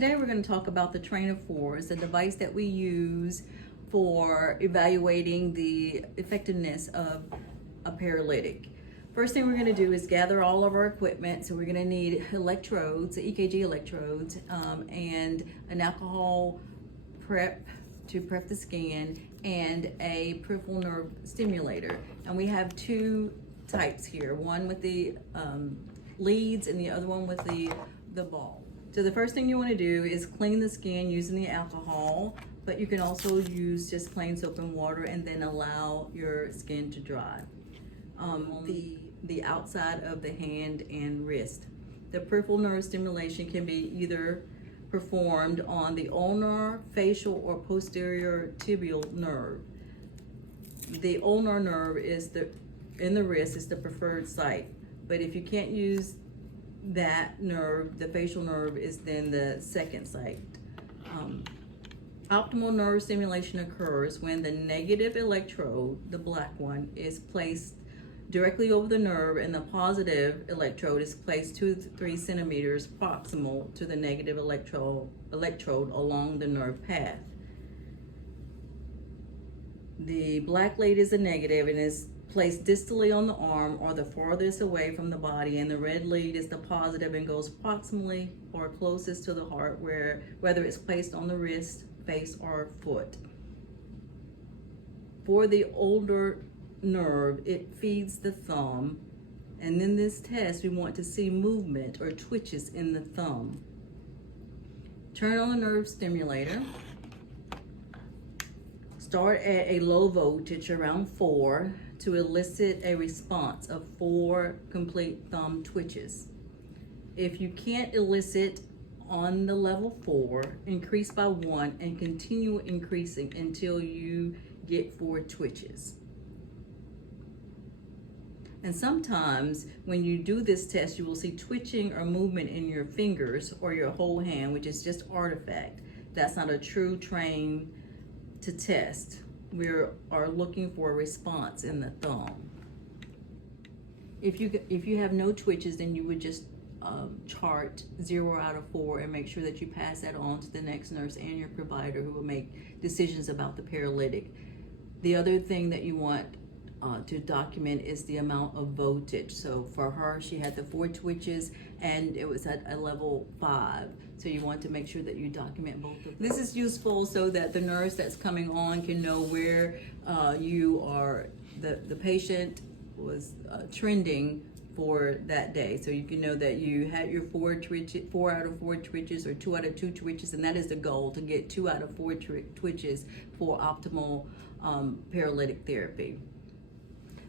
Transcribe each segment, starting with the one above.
Today we're going to talk about the Train of Four. It's a device that we use for evaluating the effectiveness of a paralytic. First thing we're going to do is gather all of our equipment. So we're going to need electrodes, EKG electrodes, and an alcohol prep to prep the scan, and a peripheral nerve stimulator. And we have two types here, one with the leads and the other one with the ball. So the first thing you want to do is clean the skin using the alcohol, but you can also use just plain soap and water and then allow your skin to dry. The outside of the hand and wrist. The peripheral nerve stimulation can be either performed on the ulnar, facial, or posterior tibial nerve. The ulnar nerve is in the wrist is the preferred site, but if you can't use that nerve, the facial nerve is then the second site. Optimal nerve stimulation occurs when the negative electrode, the black one, is placed directly over the nerve, and the positive electrode is placed 2 to 3 centimeters proximal to the negative electrode along the nerve path. The black lead is a negative and is placed distally on the arm or the farthest away from the body, and the red lead is the positive and goes proximally or closest to the heart, whether it's placed on the wrist, face, or foot. For the older nerve, it feeds the thumb, and in this test we want to see movement or twitches in the thumb. Turn on the nerve stimulator. Start at a low voltage around 4 to elicit a response of 4 complete thumb twitches. If you can't elicit on the level 4, increase by 1 and continue increasing until you get 4 twitches. And sometimes when you do this test, you will see twitching or movement in your fingers or your whole hand, which is just artifact. That's not a true train to test. We are looking for a response in the thumb. If you have no twitches, then you would just chart 0 out of 4 and make sure that you pass that on to the next nurse and your provider, who will make decisions about the paralytic. The other thing that you want to document is the amount of voltage. So for her, she had the 4 twitches and it was at a level 5. So you want to make sure that you document both of them. This is useful so that the nurse that's coming on can know where you are, the patient was trending for that day. So you can know that you had your 4 out of 4 twitches or 2 out of 2 twitches, and that is the goal, to get 2 out of 4 twitches for optimal paralytic therapy.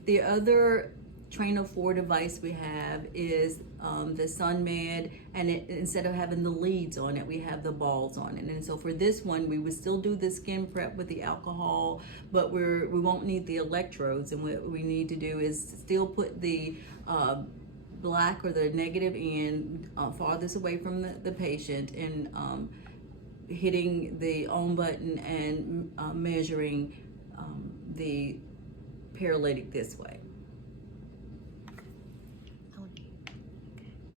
The other Train of Four device we have is the SunMed, and instead of having the leads on it, we have the balls on it. And so for this one, we would still do the skin prep with the alcohol, but we won't need the electrodes. And what we need to do is still put the black or the negative end farthest away from the patient, and hitting the on button and measuring the paralytic this way.